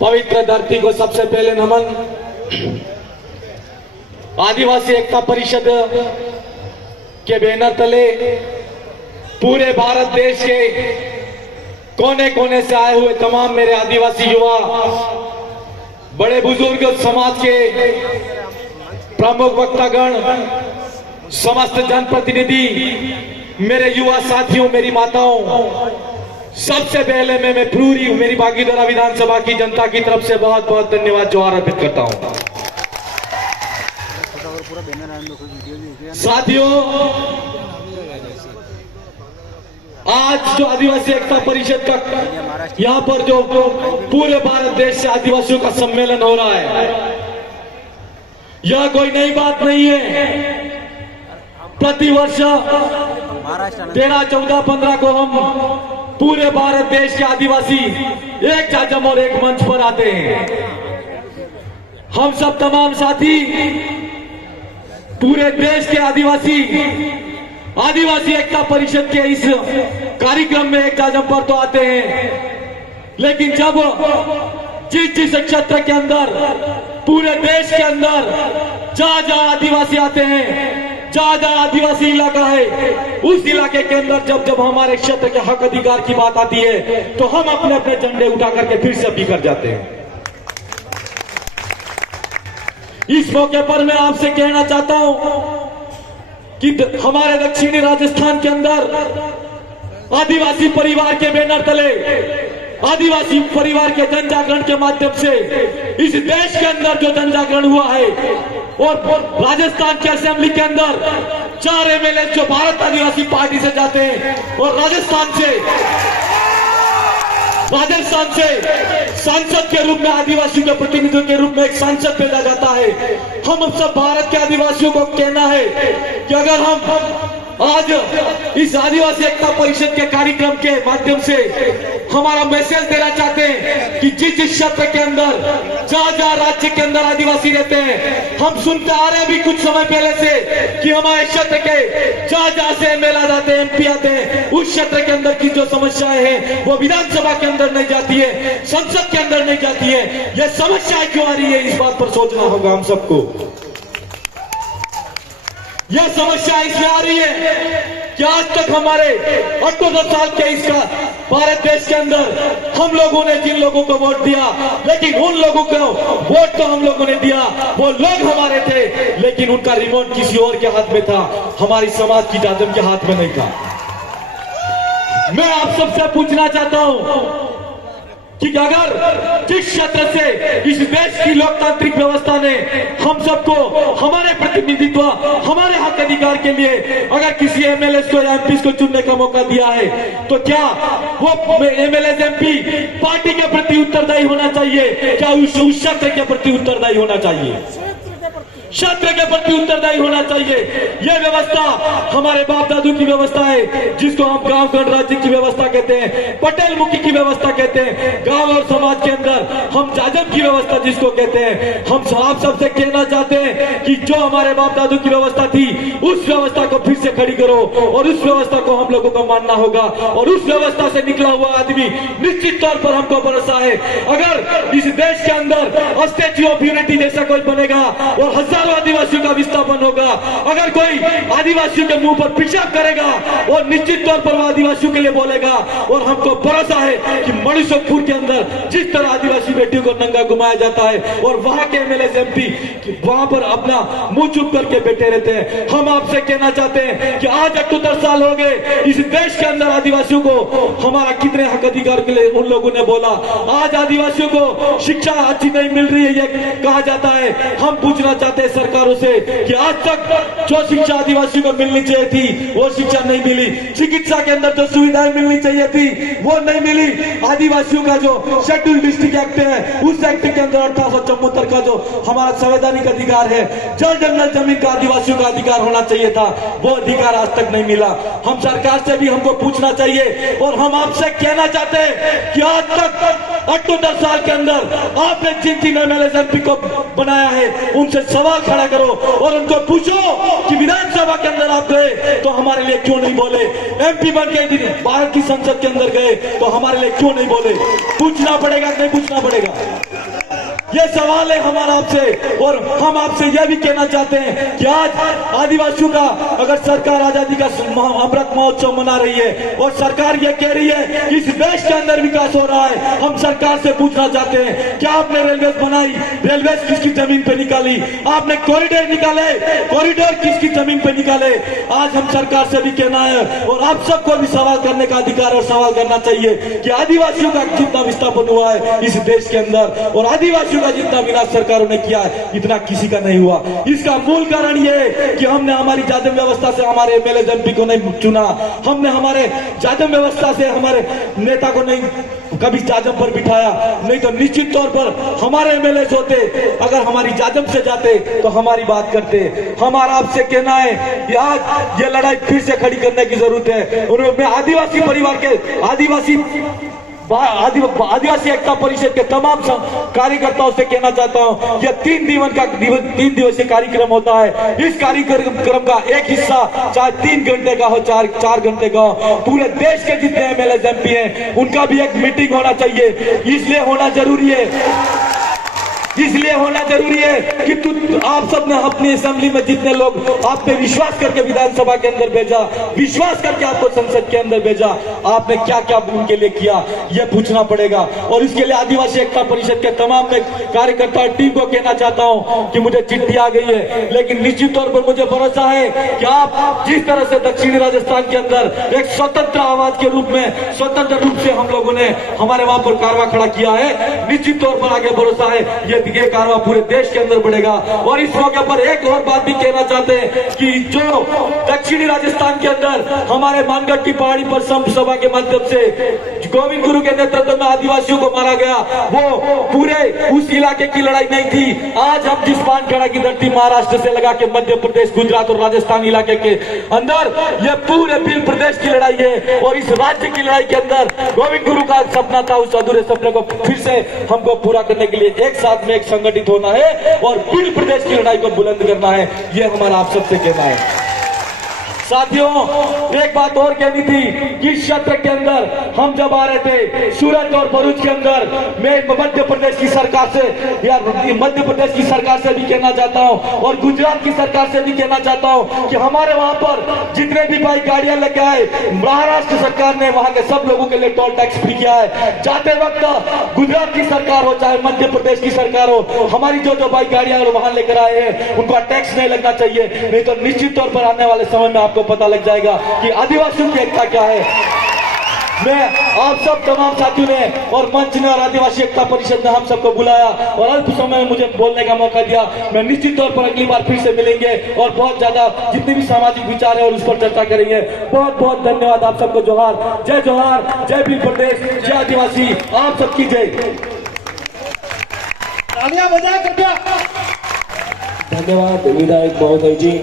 पवित्र धरती को सबसे पहले नमन। आदिवासी एकता परिषद के बैनर तले पूरे भारत देश के कोने कोने से आए हुए तमाम मेरे आदिवासी युवा, बड़े बुजुर्ग, समाज के प्रमुख वक्तागण, समस्त जनप्रतिनिधि, मेरे युवा साथियों, मेरी माताओं, सबसे पहले मैं पूरी मेरी बागीदरा विधानसभा की जनता की तरफ से बहुत बहुत धन्यवाद जोहार अर्पित करता हूं। साथियों, आज जो आदिवासी एकता परिषद का यहाँ पर जो पूरे भारत देश से आदिवासियों का सम्मेलन हो रहा है, यह कोई नई बात नहीं है। प्रतिवर्ष 13, 14, 15 को हम पूरे भारत देश के आदिवासी एक जाजम और एक मंच पर आते हैं। हम सब तमाम साथी पूरे देश के आदिवासी एकता परिषद के इस कार्यक्रम में एक जाजम पर तो आते हैं, लेकिन जब जिस क्षेत्र के अंदर, पूरे देश के अंदर जहां आदिवासी आते हैं, जहां आदिवासी इलाका है, उस इलाके के अंदर जब हमारे क्षेत्र के हक अधिकार की बात आती है, तो हम अपने अपने झंडे उठा करके फिर से बिखर जाते हैं। इस मौके पर मैं आपसे कहना चाहता हूं कि हमारे दक्षिणी राजस्थान के अंदर आदिवासी परिवार के बैनर तले, आदिवासी परिवार के जन जागरण के माध्यम से इस देश के अंदर जो जन जागरण हुआ है, और राजस्थान के असेंबली के अंदर 4 एमएलए जो भारत आदिवासी पार्टी से जाते हैं, और राजस्थान से सांसद के रूप में, आदिवासी के प्रतिनिधियों के रूप में एक सांसद भेजा जाता है। हम सब भारत के आदिवासियों को कहना है कि अगर हम आज इस आदिवासी एकता परिषद के कार्यक्रम के माध्यम से हमारा मैसेज देना चाहते हैं कि जिस क्षेत्र के अंदर, जहां राज्य के अंदर आदिवासी रहते हैं, हम सुनते आ रहे हैं भी कुछ समय पहले से कि हमारे क्षेत्र के जहां से एमएलए आते हैं, एमपी आते हैं, उस क्षेत्र के अंदर की जो समस्याएं हैं वो विधानसभा के अंदर नहीं जाती है, संसद के अंदर नहीं जाती है। ये समस्याएं क्यों आ रही है, इस बात पर सोचना होगा हम सबको। यह समस्या इसलिए आ रही है कि आज तक हमारे 18 साल के इसका भारत देश के अंदर हम लोगों ने जिन लोगों को वोट दिया, लेकिन उन लोगों को वोट तो हम लोगों ने दिया, वो लोग हमारे थे, लेकिन उनका रिमोट किसी और के हाथ में था, हमारी समाज की जाजम के हाथ में नहीं था। मैं आप सबसे पूछना चाहता हूं कि अगर जिस क्षेत्र से इस देश की लोकतांत्रिक व्यवस्था ने हम सबको हमारे प्रतिनिधित्व, हमारे हक अधिकार के लिए अगर किसी एमएलए को या एमपी को चुनने का मौका दिया है, तो क्या वो एमएलए एमपी पार्टी के प्रति उत्तरदायी होना चाहिए? क्या उस क्षेत्र के प्रति उत्तरदायी होना चाहिए? क्षेत्र के प्रति उत्तरदायी होना चाहिए। यह व्यवस्था हमारे बाप दादू की व्यवस्था है, जिसको हम गांव गणराज्य की व्यवस्था कहते हैं, पटेल मुखी की व्यवस्था कहते हैं। गांव और समाज के अंदर हम जाजम की व्यवस्था जिसको कहते हैं। हम आप सबसे कहना चाहते हैं कि जो हमारे बाप दादू की व्यवस्था थी, उस व्यवस्था को फिर से खड़ी करो, और उस व्यवस्था को हम लोगों को मानना होगा। और उस व्यवस्था से निकला हुआ आदमी निश्चित तौर पर हमको भरोसा है, अगर इस देश के अंदर स्टैच्यू ऑफ यूनिटी जैसा कोई बनेगा और हजारों आदिवासियों का विस्थापन होगा, अगर कोई आदिवासियों के मुंह पर पेशाब करेगा और निश्चित तौर पर वो आदिवासियों के लिए बोलेगा, और हमको भरोसा है कि मणिसोखपुर के अंदर जिस तरह आदिवासी बेटियों को नंगा घुमाया जाता है और वहां के एमएलए एमपी वहां पर अपना मुंह चुप करके बैठे रहते हैं, हम आपसे कहना चाहते हैं कि आज 78 साल हो गए इस देश के अंदर आदिवासियों को हमारा कितने हक अधिकार के लिए उन लोगों ने बोला। आज आदिवासियों को शिक्षा अच्छी नहीं मिल रही है, ये कहा जाता है। हम पूछना चाहते हैं सरकारों से कि आज तक जो शिक्षा आदिवासियों को मिलनी चाहिए थी, वो शिक्षा नहीं मिली। चिकित्सा के अंदर जो सुविधाएं मिलनी चाहिए थी, वो नहीं मिली। आदिवासियों का जो शेड्यूल डिस्ट्रिक्ट एक्ट है, उस एक्ट के अंदर 1874 का जो हमारा संवैधानिक अधिकार है, जल जंगल जमीन का आदिवासियों का अधिकार होना चाहिए था, वो अधिकार आज तक नहीं मिला। हम सरकार से भी हमको पूछना चाहिए, और हम आपसे कहना चाहते हैं कि आज तक 78 साल के अंदर आपने जिन जिन एमएलए एमपी को बनाया है उनसे सवाल खड़ा करो और उनको पूछो कि विधानसभा के अंदर आप गए तो हमारे लिए क्यों नहीं बोले, एमपी बन के भारत की संसद के अंदर गए तो हमारे लिए क्यों नहीं बोले। पूछना पड़ेगा कि नहीं पूछना पड़ेगा, ये सवाल है हमारा आपसे। और हम आपसे यह भी कहना चाहते हैं कि आज आदिवासियों का अगर सरकार आजादी का अमृत महोत्सव मना रही है और सरकार ये कह रही है कि इस देश के अंदर विकास हो रहा है, हम सरकार से पूछना चाहते हैं क्या आपने रेलवे बनाई, रेलवे किसकी जमीन पे निकाली, आपने कॉरिडोर निकाले, कॉरिडोर किसकी जमीन पे निकाले। आज हम सरकार से भी कहना है और आप सबको भी सवाल करने का अधिकार और सवाल करना चाहिए कि आदिवासियों का जितना विस्थापन हुआ है इस देश के अंदर और आदिवासियों का जितना विनाश सरकारों ने किया है इतना किसी का नहीं हुआ। इसका मूल कारण यह है कि हमने हमारी जाजम व्यवस्था से हमारे एमएलए एमपी को नहीं चुना, हमने हमारे जाजम व्यवस्था से हमारे नेता को नहीं कभी जाजम पर बिठाया, नहीं तो निश्चित तौर पर हमारे एमएलए होते अगर हमारी जाजम से जाते तो हमारी बात करते। हमारा आपसे कहना है कि आज ये लड़ाई फिर से खड़ी करने की जरूरत है और मैं आदिवासी परिवार के आदिवासी एकता परिषद के तमाम कार्यकर्ताओं से कहना चाहता हूं यह 3 दिवसीय कार्यक्रम होता है। इस कार्यक्रम का एक हिस्सा चाहे 3 घंटे का हो, 4 घंटे का हो, पूरे देश के जितने एमएलए एमपी हैं उनका भी एक मीटिंग होना चाहिए। इसलिए होना जरूरी है कि आप सबने अपनी असेंबली में जितने लोग आप पे विश्वास करके विधानसभा के अंदर भेजा, विश्वास करके आपको संसद के अंदर भेजा, आपने क्या क्या उनके लिए किया यह पूछना पड़ेगा। और इसके लिए आदिवासी एकता परिषद के तमाम कार्यकर्ता टीम को कहना चाहता हूं कि मुझे चिट्ठी आ गई है, लेकिन निश्चित तौर पर मुझे भरोसा है कि आप जिस तरह से दक्षिणी राजस्थान के अंदर एक स्वतंत्र आवाज के रूप में स्वतंत्र रूप से हम लोगों ने हमारे वहां पर कारवा खड़ा किया है, निश्चित तौर पर आगे भरोसा है ये कारवा पूरे देश के अंदर बढ़ेगा। और इस मौके पर एक और बात भी कहना चाहते हैं कि जो दक्षिणी राजस्थान के अंदर हमारे मानगढ़ की पहाड़ी पर संप सभा के माध्यम से गोविंद गुरु के नेतृत्व में आदिवासियों को मारा गया, वो पूरे उस इलाके की लड़ाई नहीं थी। आज हम जिस पानखड़ा की धरती महाराष्ट्र से लगा के मध्य प्रदेश, गुजरात और राजस्थान इलाके के अंदर यह पूरे बिल प्रदेश की लड़ाई है और इस राज्य की लड़ाई के अंदर गोविंद गुरु का सपना था, उस अधूरे सपने को फिर से हमको पूरा करने के लिए एक साथ में एक संगठित होना है और बिल प्रदेश की लड़ाई को बुलंद करना है, यह हमारा आप सबसे कहना है। साथियों एक बात और कहनी थी कि इस क्षेत्र के अंदर हम जब आ रहे थे सूरत और भरूच के अंदर, मैं मध्य प्रदेश की सरकार से या मध्य प्रदेश की सरकार से भी कहना चाहता हूं और गुजरात की सरकार से भी कहना चाहता हूं कि हमारे वहां पर जितने भी भाई गाड़ियां लेके आए, महाराष्ट्र सरकार ने वहां के सब लोगों के लिए टोल टैक्स फ्री किया है। जाते वक्त गुजरात की सरकार हो चाहे मध्य प्रदेश की सरकार हो, हमारी जो भाई गाड़ियां और वाहन लेकर आए हैं उनका टैक्स नहीं लगना चाहिए, नहीं तो निश्चित तौर पर आने वाले समय में को पता लग जाएगा कि आदिवासियों की एकता क्या है। मैं आप सब तमाम साथियों ने और मंच ने और आदिवासी एकता परिषद ने हम सबको बुलाया और अल्प समय में मुझे बोलने का मौका दिया। मैं निश्चित तौर पर अगली बार फिर से मिलेंगे और बहुत ज्यादा जितने भी सामाजिक विचार है और उस पर चर्चा करेंगे। बहुत बहुत धन्यवाद आप सबको। जोहार, जय बिल प्रदेश, जय आदिवासी, आप सबकी जय। तालियां बजाएं कृपया। धन्यवाद विधायक महोदय जी।